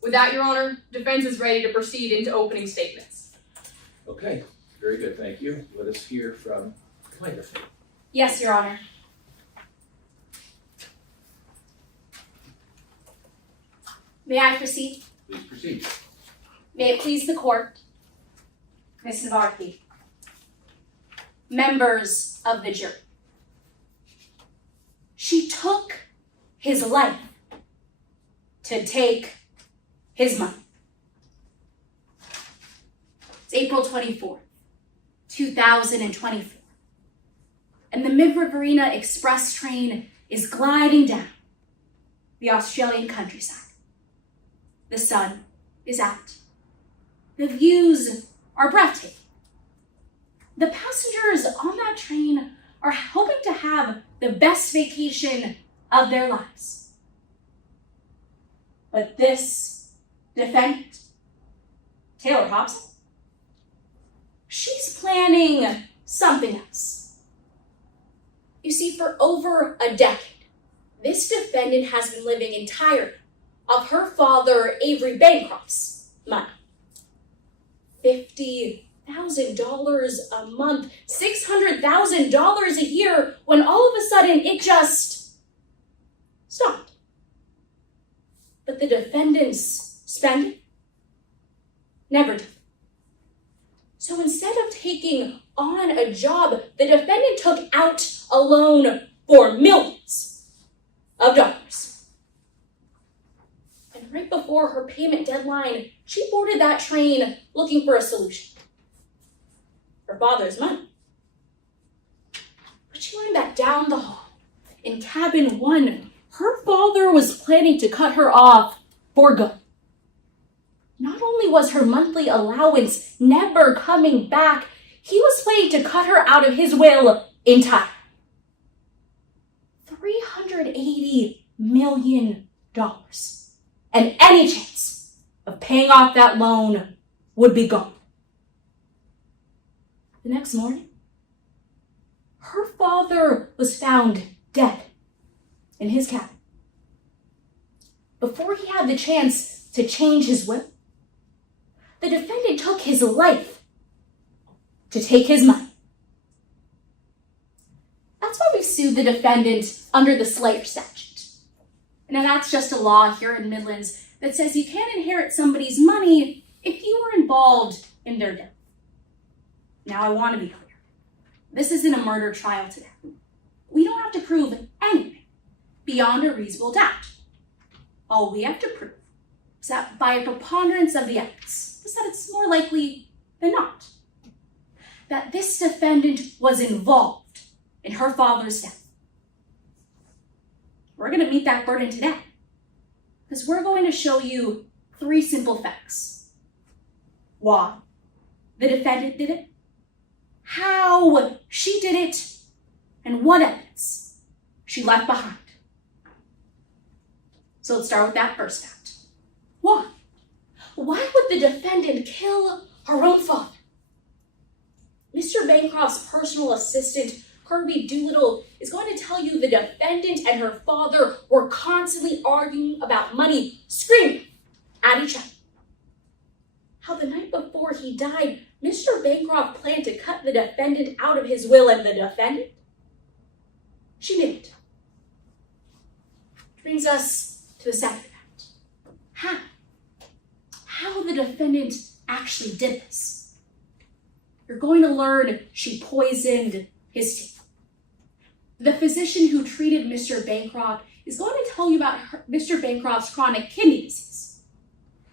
With that, Your Honor, defense is ready to proceed into opening statements. Okay, very good, thank you. Let us hear from plaintiff. Yes, Your Honor. May I proceed? Please proceed. May it please the court, Ms. Navarki, members of the jury. She took his life to take his money. It's April 24th, 2024, and the Mid Riverina Express train is gliding down the Australian countryside. The sun is out. The views are breathtaking. The passengers on that train are hoping to have the best vacation of their lives. But this defendant, Taylor Hobson, she's planning something else. You see, for over a decade, this defendant has been living entirely of her father, Avery Bancroft's money. $50,000 a month, $600,000 a year, when all of a sudden it just stopped. But the defendant's spending never did. So instead of taking on a job, the defendant took out a loan for millions of dollars. And right before her payment deadline, she boarded that train looking for a solution. Her father's money. But she learned that down the hall, in cabin 1, her father was planning to cut her off for good. Not only was her monthly allowance never coming back, he was planning to cut her out of his will entirely. $380 million. And any chance of paying off that loan would be gone. The next morning, her father was found dead in his cabin. Before he had the chance to change his will, the defendant took his life to take his money. That's why we sued the defendant under the Slayer statute. Now that's just a law here in Midlands that says you can't inherit somebody's money if you were involved in their death. Now I want to be clear. This isn't a murder trial today. We don't have to prove anything beyond a reasonable doubt. All we have to prove is that by a preponderance of the evidence, is that it's more likely than not that this defendant was involved in her father's death. We're going to meet that burden today because we're going to show you 3 simple facts. Why the defendant did it, how she did it, and what evidence she left behind. So let's start with that first fact. Why? Why would the defendant kill her own father? Mr. Bancroft's personal assistant, Kirby Doolittle, is going to tell you the defendant and her father were constantly arguing about money, screaming at each other. How the night before he died, Mr. Bancroft planned to cut the defendant out of his will, and the defendant, she didn't. Which brings us to the second fact. How the defendant actually did this. You're going to learn she poisoned his teeth. The physician who treated Mr. Bancroft is going to tell you about Mr. Bancroft's chronic kidney disease.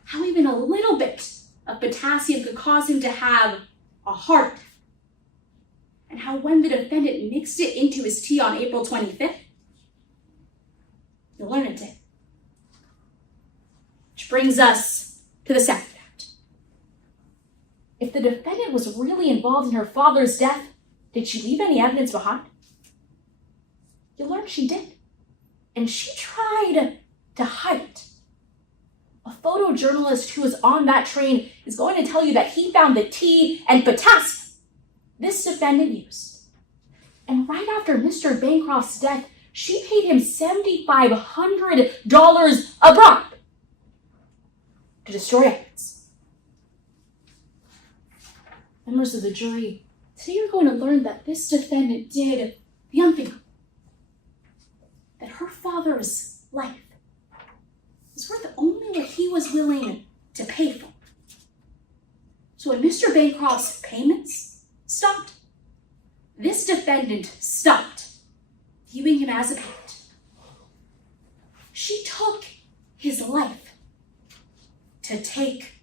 How even a little bit of potassium could cause him to have a heart attack. And how when the defendant mixed it into his tea on April 25th, you'll learn it did. Which brings us to the second fact. If the defendant was really involved in her father's death, did she leave any evidence behind? You'll learn she did. And she tried to hide it. A photojournalist who was on that train is going to tell you that he found the tea and potassium this defendant used. And right after Mr. Bancroft's death, she paid him $7,500 a bribe. to destroy evidence. Members of the jury, today you're going to learn that this defendant did the unthinkable. That her father's life is worth only what he was willing to pay for. So when Mr. Bancroft's payments stopped, this defendant stopped viewing him as a payment. She took his life to take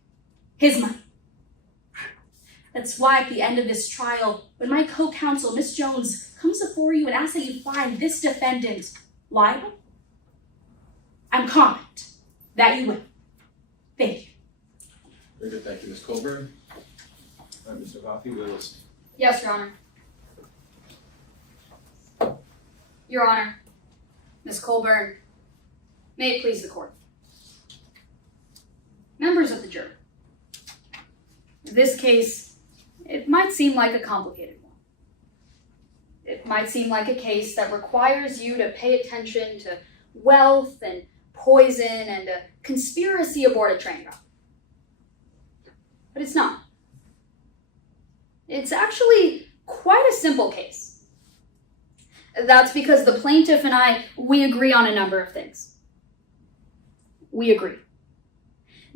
his money. That's why at the end of this trial, when my co-counsel, Miss Jones, comes before you and asks that you find this defendant liable, I'm confident that you will. Thank you. Very good, thank you, Ms. Colburn. Mr. Hoffey, will Yes, Your Honor. Your Honor, Ms. Colburn, may it please the court. Members of the jury, this case, it might seem like a complicated one. It might seem like a case that requires you to pay attention to wealth and poison and a conspiracy aboard a train route. But it's not. It's actually quite a simple case. That's because the plaintiff and I, we agree on a number of things. We agree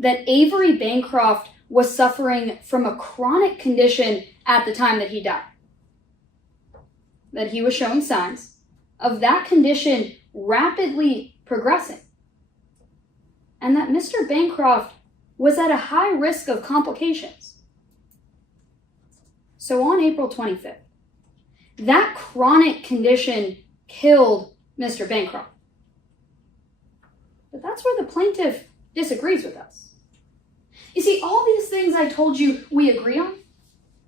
that Avery Bancroft was suffering from a chronic condition at the time that he died. That he was showing signs of that condition rapidly progressing. And that Mr. Bancroft was at a high risk of complications. So on April 25th, that chronic condition killed Mr. Bancroft. But that's where the plaintiff disagrees with us. You see, all these things I told you we agree on,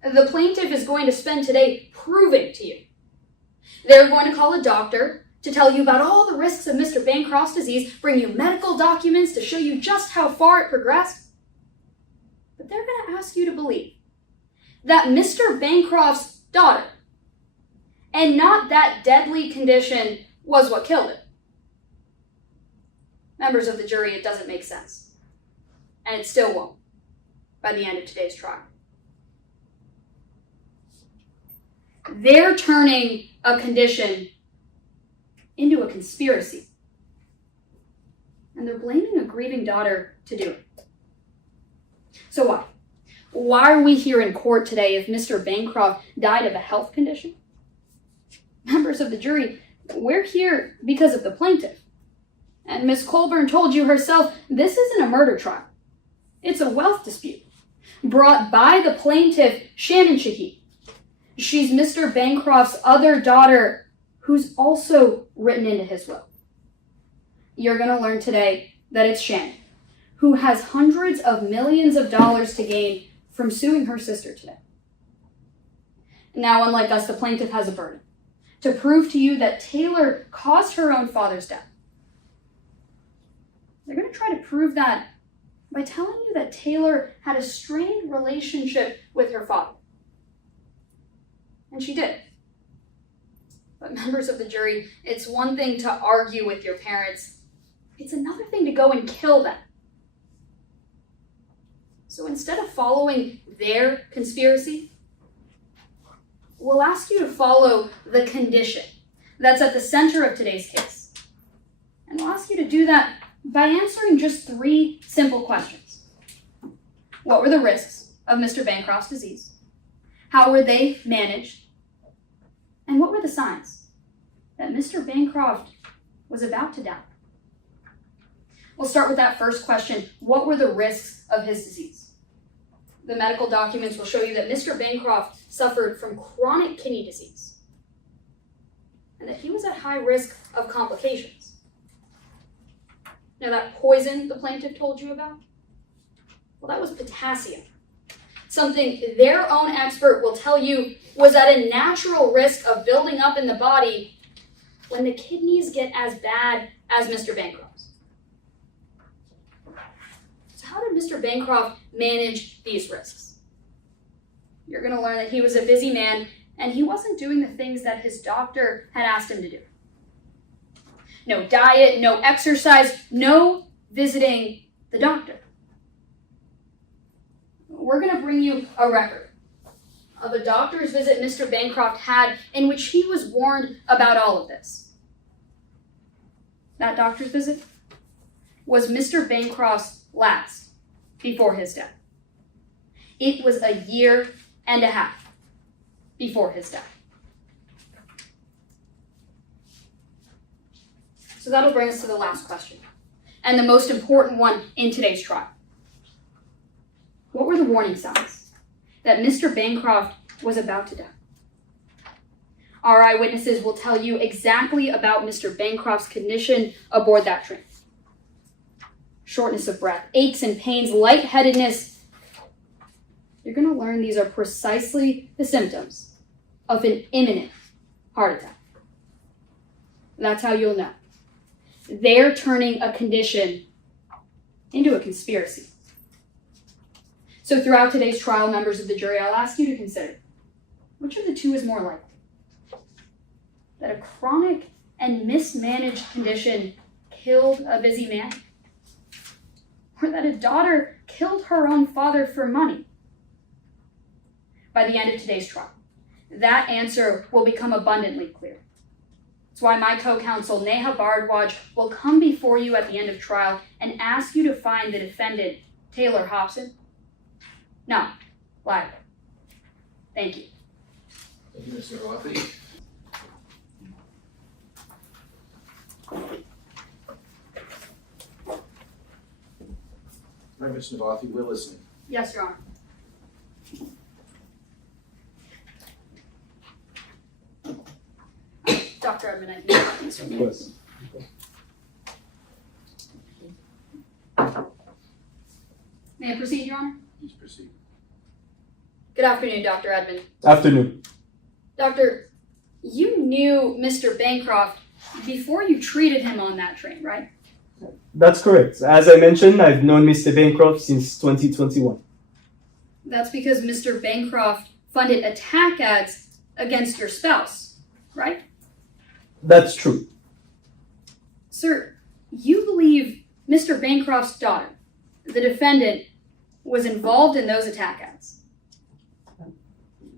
the plaintiff is going to spend today proving to you. They're going to call a doctor to tell you about all the risks of Mr. Bancroft's disease, bring you medical documents to show you just how far it progressed. But they're going to ask you to believe that Mr. Bancroft's daughter, and not that deadly condition, was what killed him. Members of the jury, it doesn't make sense. And it still won't by the end of today's trial. They're turning a condition into a conspiracy. And they're blaming a grieving daughter to do it. So why? Why are we here in court today if Mr. Bancroft died of a health condition? Members of the jury, we're here because of the plaintiff. And Ms. Colburn told you herself, this isn't a murder trial. It's a wealth dispute brought by the plaintiff, Shannon Shahid. She's Mr. Bancroft's other daughter, who's also written into his will. You're going to learn today that it's Shannon, who has hundreds of millions of dollars to gain from suing her sister today. Now, unlike us, the plaintiff has a burden to prove to you that Taylor caused her own father's death. They're going to try to prove that by telling you that Taylor had a strained relationship with her father. And she did. But members of the jury, it's one thing to argue with your parents. It's another thing to go and kill them. So instead of following their conspiracy, we'll ask you to follow the condition that's at the center of today's case. And we'll ask you to do that by answering just 3 simple questions. What were the risks of Mr. Bancroft's disease? How were they managed? And what were the signs that Mr. Bancroft was about to die? We'll start with that first question. What were the risks of his disease? The medical documents will show you that Mr. Bancroft suffered from chronic kidney disease and that he was at high risk of complications. Now, that poison the plaintiff told you about, well, that was potassium. Something their own expert will tell you was at a natural risk of building up in the body when the kidneys get as bad as Mr. Bancroft's. So how did Mr. Bancroft manage these risks? You're going to learn that he was a busy man and he wasn't doing the things that his doctor had asked him to do. No diet, no exercise, no visiting the doctor. we're going to bring you a record of a doctor's visit Mr. Bancroft had in which he was warned about all of this. That doctor's visit was Mr. Bancroft's last before his death. It was a year and a half before his death. So that'll bring us to the last question, and the most important one in today's trial. What were the warning signs that Mr. Bancroft was about to die? Our eyewitnesses will tell you exactly about Mr. Bancroft's condition aboard that train. Shortness of breath, aches and pains, lightheadedness. You're going to learn these are precisely the symptoms of an imminent heart attack. That's how you'll know. They're turning a condition into a conspiracy. So throughout today's trial, members of the jury, I'll ask you to consider, which of the two is more likely? That a chronic and mismanaged condition killed a busy man? Or that a daughter killed her own father for money? By the end of today's trial, that answer will become abundantly clear. That's why my co-counsel, Neha Bardwaj, will come before you at the end of trial and ask you to find the defendant, Taylor Hobson, not liable. Thank you. Thank you, Mr. Nawafy. All right, Mr. Nawafy, we're listening. Yes, Your Honor. Dr. Edmond, I think answer me. Yes. May I proceed, Your Honor? Please proceed. Good afternoon, Dr. Edmond. Afternoon. Doctor, you knew Mr. Bancroft before you treated him on that train, right? That's correct. As I mentioned, I've known Mr. Bancroft since 2021. That's because Mr. Bancroft funded attack ads against your spouse, right? That's true. Sir, you believe Mr. Bancroft's daughter, the defendant, was involved in those attack ads?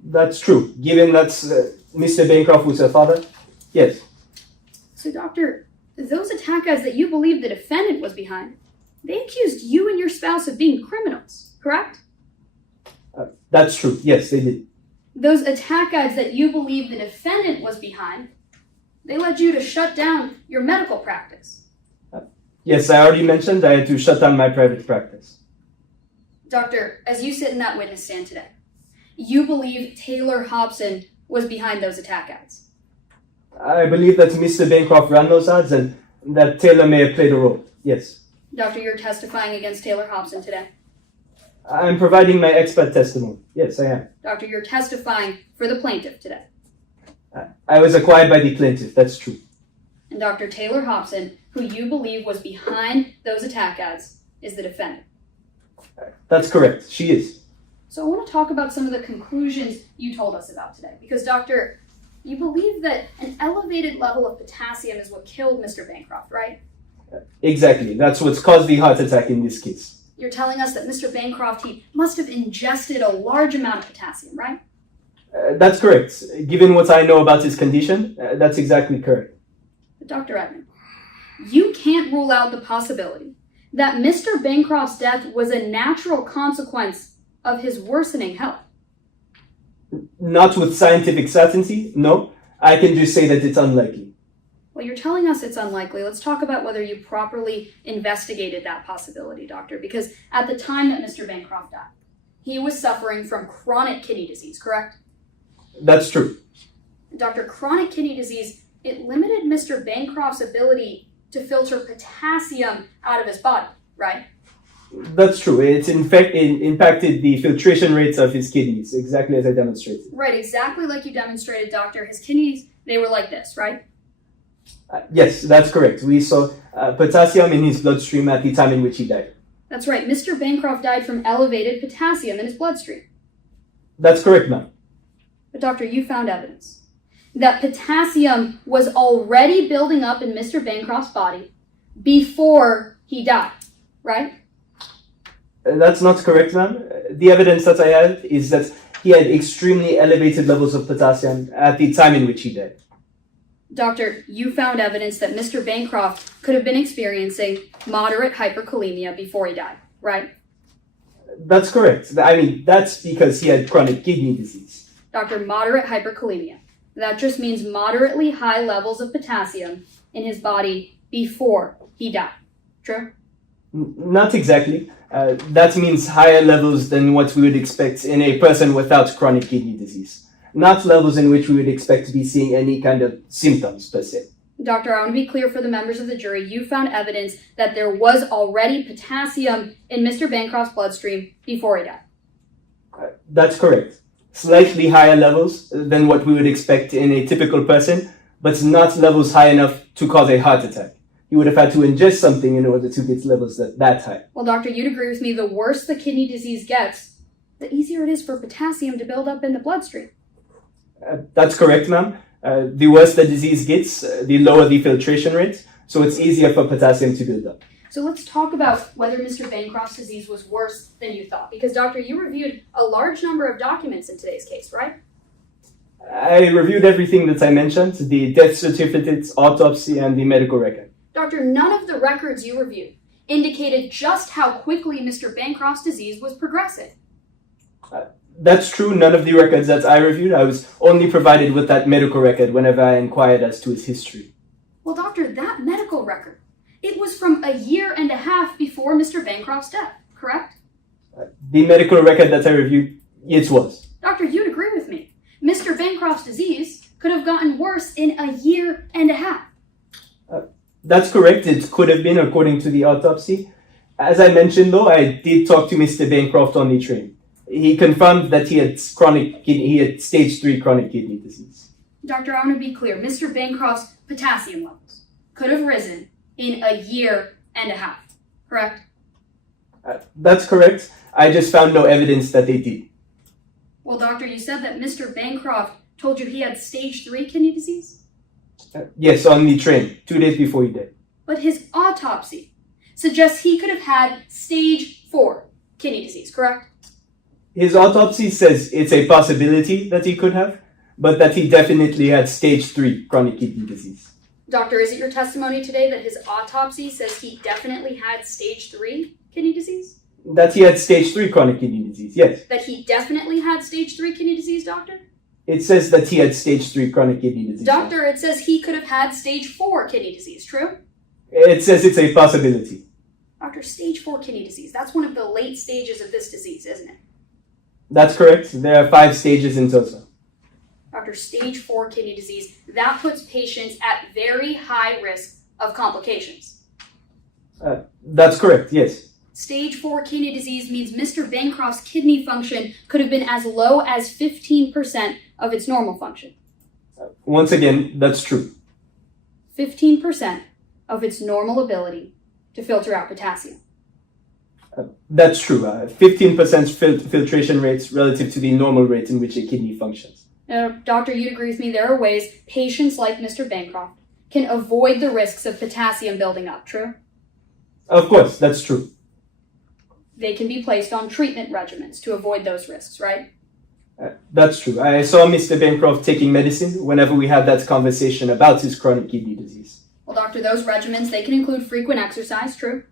That's true. Given that Mr. Bancroft was her father, yes. So, Doctor, those attack ads that you believe the defendant was behind, they accused you and your spouse of being criminals, correct? That's true. Yes, they did. Those attack ads that you believe the defendant was behind, they led you to shut down your medical practice. Yes, I already mentioned I had to shut down my private practice. Doctor, as you sit in that witness stand today, you believe Taylor Hobson was behind those attack ads. I believe that Mr. Bancroft ran those ads and that Taylor may have played a role. Yes. Doctor, you're testifying against Taylor Hobson today. I'm providing my expert testimony. Yes, I am. Doctor, you're testifying for the plaintiff today. I was acquired by the plaintiff. That's true. And Dr. Taylor Hobson, who you believe was behind those attack ads, is the defendant. That's correct. She is. So I want to talk about some of the conclusions you told us about today. Because, Doctor, you believe that an elevated level of potassium is what killed Mr. Bancroft, right? Exactly. That's what's caused the heart attack in this case. You're telling us that Mr. Bancroft, he must have ingested a large amount of potassium, right? That's correct. Given what I know about his condition, that's exactly correct. But Dr. Edmond, you can't rule out the possibility that Mr. Bancroft's death was a natural consequence of his worsening health. Not with scientific certainty, no. I can just say that it's unlikely. Well, you're telling us it's unlikely. Let's talk about whether you properly investigated that possibility, Doctor, because at the time that Mr. Bancroft died, he was suffering from chronic kidney disease, correct? That's true. Doctor, chronic kidney disease, it limited Mr. Bancroft's ability to filter potassium out of his body, right? That's true. It's in fact impacted the filtration rates of his kidneys, exactly as I demonstrated. Right, exactly like you demonstrated, Doctor. His kidneys, they were like this, right? Yes, that's correct. We saw potassium in his bloodstream at the time in which he died. That's right. Mr. Bancroft died from elevated potassium in his bloodstream. That's correct, ma'am. But Doctor, you found evidence that potassium was already building up in Mr. Bancroft's body before he died, right? That's not correct, ma'am. The evidence that I have is that he had extremely elevated levels of potassium at the time in which he died. Doctor, you found evidence that Mr. Bancroft could have been experiencing moderate hyperkalemia before he died, right? That's correct. I mean, that's because he had chronic kidney disease. Doctor, moderate hyperkalemia. That just means moderately high levels of potassium in his body before he died. True? Not exactly. That means higher levels than what we would expect in a person without chronic kidney disease. Not levels in which we would expect to be seeing any kind of symptoms per se. Doctor, I want to be clear for the members of the jury. You found evidence that there was already potassium in Mr. Bancroft's bloodstream before he died. That's correct. Slightly higher levels than what we would expect in a typical person, but not levels high enough to cause a heart attack. He would have had to ingest something in order to get levels that high. Well, doctor, you'd agree with me, the worse the kidney disease gets, the easier it is for potassium to build up in the bloodstream. That's correct, ma'am. The worse the disease gets, the lower the filtration rate, so it's easier for potassium to build up. So let's talk about whether Mr. Bancroft's disease was worse than you thought. Because, doctor, you reviewed a large number of documents in today's case, right? I reviewed everything that I mentioned, the death certificates, autopsy, and the medical record. Doctor, none of the records you reviewed indicated just how quickly Mr. Bancroft's disease was progressing. That's true. None of the records that I reviewed. I was only provided with that medical record whenever I inquired as to his history. Well, doctor, that medical record, it was from a year and a half before Mr. Bancroft's death, correct? The medical record that I reviewed, it was. Doctor, you'd agree with me. Mr. Bancroft's disease could have gotten worse in a year and a half. That's correct. It could have been according to the autopsy. As I mentioned, though, I did talk to Mr. Bancroft on the train. He confirmed that he had stage 3 chronic kidney disease. Doctor, I want to be clear. Mr. Bancroft's potassium levels could have risen in a year and a half, correct? That's correct. I just found no evidence that they did. Well, doctor, you said that Mr. Bancroft told you he had stage 3 kidney disease? Yes, on the train, 2 days before he died. But his autopsy suggests he could have had stage 4 kidney disease, correct? His autopsy says it's a possibility that he could have, but that he definitely had stage 3 chronic kidney disease. Doctor, is it your testimony today that his autopsy says he definitely had stage 3 kidney disease? That he had stage 3 chronic kidney disease, yes. That he definitely had stage 3 kidney disease, doctor? It says that he had stage 3 chronic kidney disease. Doctor, it says he could have had stage 4 kidney disease, true? It says it's a possibility. Doctor, stage 4 kidney disease, that's one of the late stages of this disease, isn't it? That's correct. There are 5 stages in total. Doctor, stage 4 kidney disease, that puts patients at very high risk of complications. That's correct, yes. Stage 4 kidney disease means Mr. Bancroft's kidney function could have been as low as 15% of its normal function. Once again, that's true. 15% of its normal ability to filter out potassium. That's true. 15% filtration rates relative to the normal rate in which a kidney functions. Doctor, you'd agree with me, there are ways patients like Mr. Bancroft can avoid the risks of potassium building up, true? Of course, that's true. They can be placed on treatment regimens to avoid those risks, right? That's true. I saw Mr. Bancroft taking medicine whenever we had that conversation about his chronic kidney disease. Well, doctor, those regimens, they can include frequent exercise, true?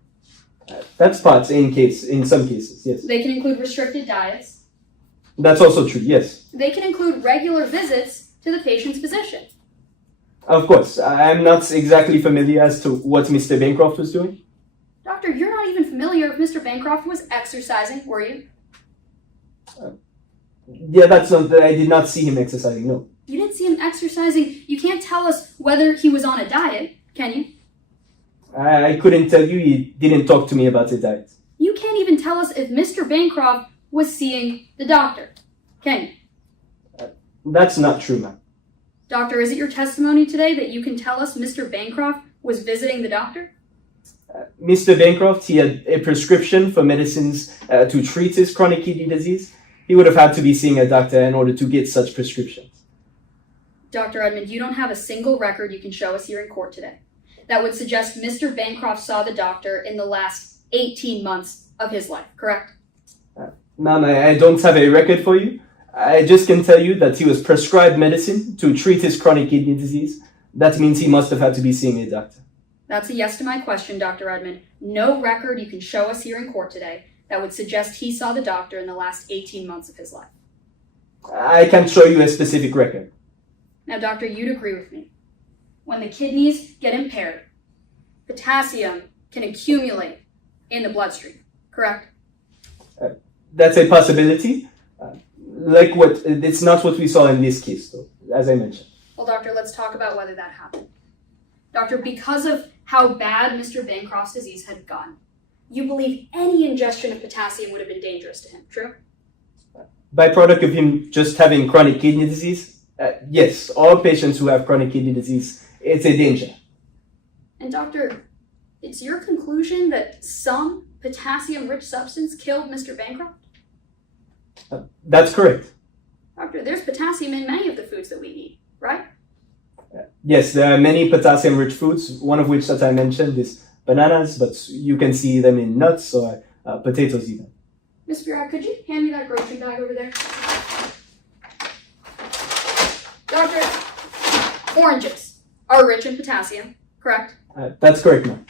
That's part in some cases, yes. They can include restricted diets. That's also true, yes. They can include regular visits to the patient's physician. Of course. I'm not exactly familiar as to what Mr. Bancroft was doing. Doctor, you're not even familiar if Mr. Bancroft was exercising, were you? Yeah, that's something. I did not see him exercising, no. You didn't see him exercising. You can't tell us whether he was on a diet, can you? I couldn't tell you. He didn't talk to me about his diet. You can't even tell us if Mr. Bancroft was seeing the doctor, can you? That's not true, ma'am. Doctor, is it your testimony today that you can tell us Mr. Bancroft was visiting the doctor? Mr. Bancroft, he had a prescription for medicines to treat his chronic kidney disease. He would have had to be seeing a doctor in order to get such prescriptions. Dr. Edmond, you don't have a single record you can show us here in court today that would suggest Mr. Bancroft saw the doctor in the last 18 months of his life, correct? Ma'am, I don't have a record for you. I just can tell you that he was prescribed medicine to treat his chronic kidney disease. That means he must have had to be seeing a doctor. That's a yes to my question, Dr. Edmond. No record you can show us here in court today that would suggest he saw the doctor in the last 18 months of his life. I can't show you a specific record. Now, doctor, you'd agree with me. When the kidneys get impaired, potassium can accumulate in the bloodstream, correct? That's a possibility. It's not what we saw in this case, though, as I mentioned. Well, doctor, let's talk about whether that happened. Doctor, because of how bad Mr. Bancroft's disease had gotten, you believe any ingestion of potassium would have been dangerous to him, true? Byproduct of him just having chronic kidney disease? Yes, all patients who have chronic kidney disease, it's a danger. And doctor, it's your conclusion that some potassium-rich substance killed Mr. Bancroft? That's correct. Doctor, there's potassium in many of the foods that we eat, right? Yes, there are many potassium-rich foods, one of which, as I mentioned, is bananas, but you can see them in nuts or potatoes even. Miss Burak, could you hand me that grocery bag over there? Doctor, oranges are rich in potassium, correct? That's correct, ma'am.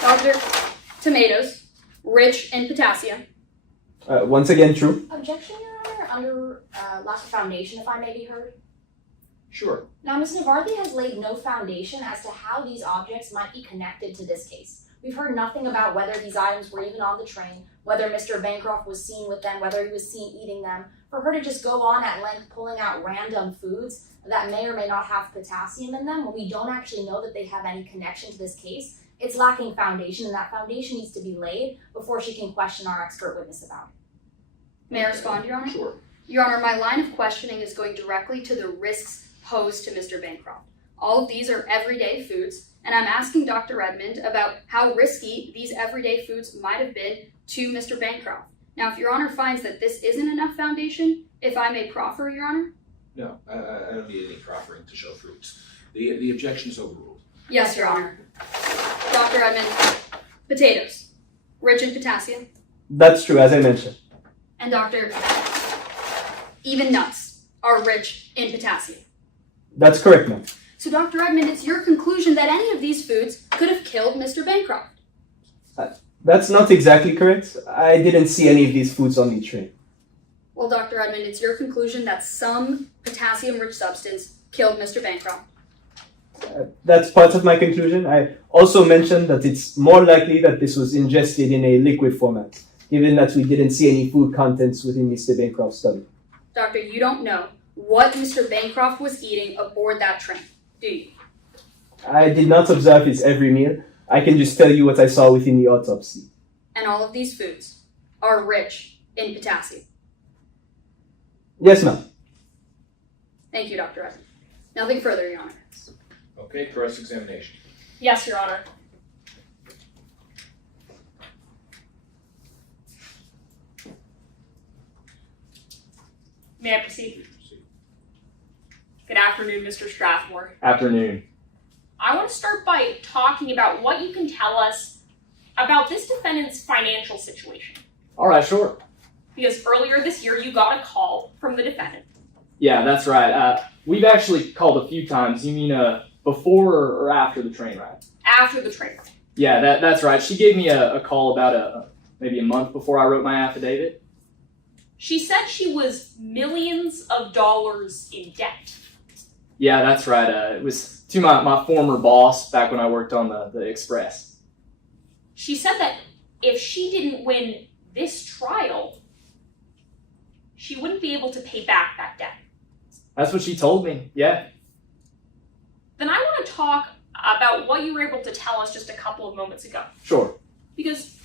Doctor, tomatoes, rich in potassium. Once again, true. Objection, Your Honor, under lack of foundation, if I may be heard. Sure. Now, Ms. Navarthe has laid no foundation as to how these objects might be connected to this case. We've heard nothing about whether these items were even on the train, whether Mr. Bancroft was seen with them, whether he was seen eating them. For her to just go on at length pulling out random foods that may or may not have potassium in them when we don't actually know that they have any connection to this case, it's lacking foundation, and that foundation needs to be laid before she can question our expert witness about it. May I respond, Your Honor? Sure. Your Honor, my line of questioning is going directly to the risks posed to Mr. Bancroft. All of these are everyday foods, and I'm asking Dr. Edmond about how risky these everyday foods might have been to Mr. Bancroft. Now, if Your Honor finds that this isn't enough foundation, if I may proffer, Your Honor? No, I don't need any proffering to show fruits. The objection is overruled. Yes, Your Honor. Dr. Edmond, potatoes, rich in potassium. That's true, as I mentioned. And doctor, even nuts are rich in potassium. That's correct, ma'am. So Dr. Edmond, it's your conclusion that any of these foods could have killed Mr. Bancroft. That's not exactly correct. I didn't see any of these foods on the train. Well, Dr. Edmond, it's your conclusion that some potassium-rich substance killed Mr. Bancroft. That's part of my conclusion. I also mentioned that it's more likely that this was ingested in a liquid format, given that we didn't see any food contents within Mr. Bancroft's stomach. Doctor, you don't know what Mr. Bancroft was eating aboard that train, do you? I did not observe his every meal. I can just tell you what I saw within the autopsy. And all of these foods are rich in potassium. Yes, ma'am. Thank you, Dr. Edmond. Nothing further, Your Honor. Okay, cross-examination. Yes, Your Honor. May I proceed? Good afternoon, Mr. Strathmore. Afternoon. I want to start by talking about what you can tell us about this defendant's financial situation. All right, sure. Because earlier this year, you got a call from the defendant. Yeah, that's right. We've actually called a few times. You mean before or after the train ride? After the train ride. Yeah, that's right. She gave me a call about maybe a month before I wrote my affidavit. She said she was millions of dollars in debt. Yeah, that's right. It was to my former boss back when I worked on the Express. She said that if she didn't win this trial, she wouldn't be able to pay back that debt. That's what she told me, yeah. Then I want to talk about what you were able to tell us just a couple of moments ago. Sure. Because,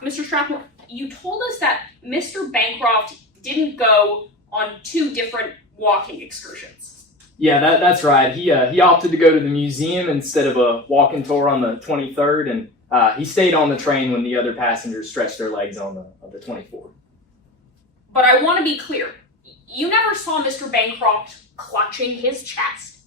Mr. Strathmore, you told us that Mr. Bancroft didn't go on 2 different walking excursions. Yeah, that's right. He opted to go to the museum instead of a walking tour on the 23rd, and he stayed on the train when the other passengers stretched their legs on the 24th. But I want to be clear. You never saw Mr. Bancroft clutching his chest.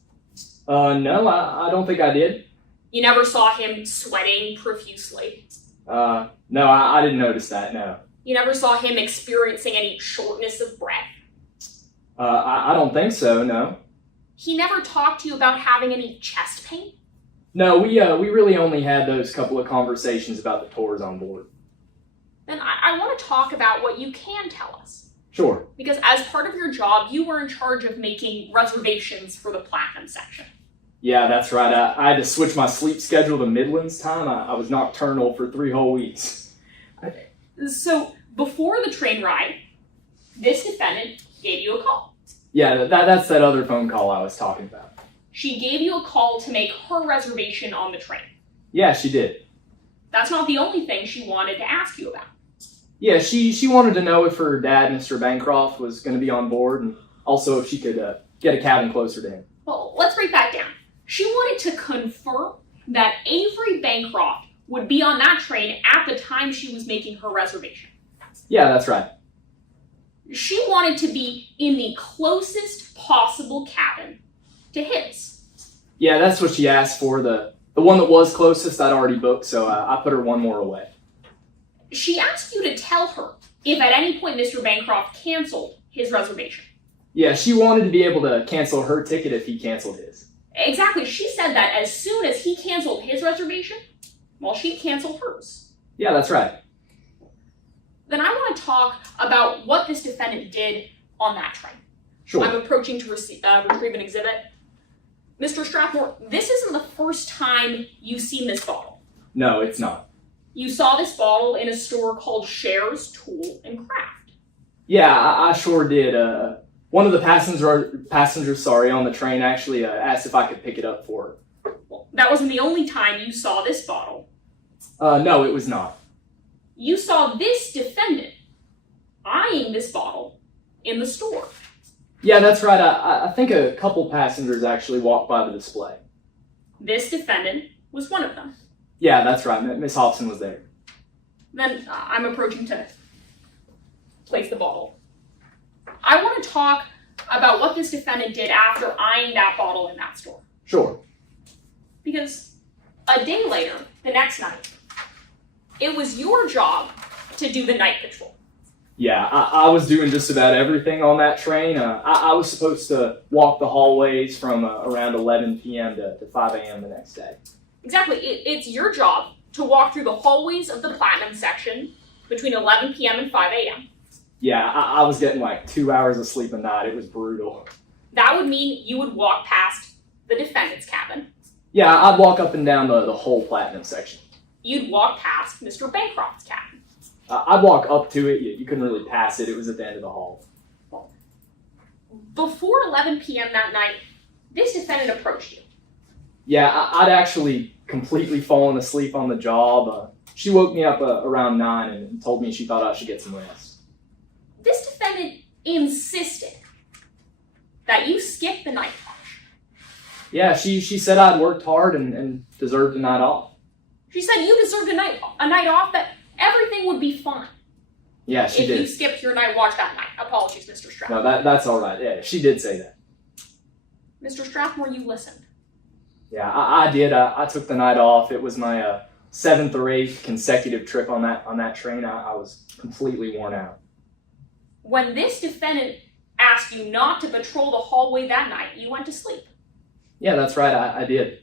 No, I don't think I did. You never saw him sweating profusely. No, I didn't notice that, no. You never saw him experiencing any shortness of breath? I don't think so, no. He never talked to you about having any chest pain? No, we really only had those couple of conversations about the tours on board. Then I want to talk about what you can tell us. Sure. Because as part of your job, you were in charge of making reservations for the Platinum section. Yeah, that's right. I had to switch my sleep schedule to Midlands time. I was nocturnal for 3 whole weeks. So, before the train ride, this defendant gave you a call. Yeah, that's that other phone call I was talking about. She gave you a call to make her reservation on the train. Yeah, she did. That's not the only thing she wanted to ask you about. Yeah, she wanted to know if her dad, Mr. Bancroft, was going to be on board, and also if she could get a cabin closer to him. Well, let's break that down. She wanted to confirm that Avery Bancroft would be on that train at the time she was making her reservation. Yeah, that's right. She wanted to be in the closest possible cabin to his. Yeah, that's what she asked for. The one that was closest I'd already booked, so I put her one more away. She asked you to tell her if at any point Mr. Bancroft canceled his reservation. Yeah, she wanted to be able to cancel her ticket if he canceled his. Exactly. She said that as soon as he canceled his reservation, well, she'd cancel hers. Yeah, that's right. Then I want to talk about what this defendant did on that train. Sure. I'm approaching to retrieve an exhibit. Mr. Strathmore, this isn't the first time you've seen this bottle. No, it's not. You saw this bottle in a store called Share's Tool and Craft. Yeah, I sure did. One of the passengers on the train actually asked if I could pick it up for her. Well, that wasn't the only time you saw this bottle. No, it was not. You saw this defendant eyeing this bottle in the store. Yeah, that's right. I think a couple passengers actually walked by the display. This defendant was one of them. Yeah, that's right. Miss Hobson was there. Then I'm approaching to place the bottle. I want to talk about what this defendant did after eyeing that bottle in that store. Sure. Because a day later, the next night, it was your job to do the night patrol. Yeah, I was doing just about everything on that train. I was supposed to walk the hallways from around 11 p.m. to 5 a.m. the next day. Exactly. It's your job to walk through the hallways of the Platinum section between 11 p.m. and 5 a.m. Yeah, I was getting like 2 hours of sleep a night. It was brutal. That would mean you would walk past the defendant's cabin. Yeah, I'd walk up and down the whole Platinum section. You'd walk past Mr. Bancroft's cabin. I'd walk up to it. You couldn't really pass it. It was at the end of the hall. Before 11 p.m. that night, this defendant approached you. Yeah, I'd actually completely fallen asleep on the job. She woke me up around 9 and told me she thought I should get some rest. This defendant insisted that you skip the night watch. Yeah, she said I'd worked hard and deserved a night off. She said you deserved a night off, that everything would be fine. Yeah, she if did. you skipped your night watch that night. Apologies, Mr. Strathmore. No, that's all right. Yeah, she did say that. Mr. Strathmore, you listened. Yeah, I did. I took the night off. It was my 7th or 8th consecutive trip on that train. I was completely worn out. When this defendant asked you not to patrol the hallway that night, you went to sleep. Yeah, that's right. I did.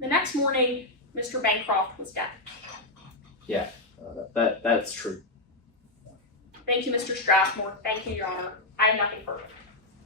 The next morning, Mr. Bancroft was dead. Yeah, that's true. Thank you, Mr. Strathmore. Thank you, Your Honor. I have nothing further.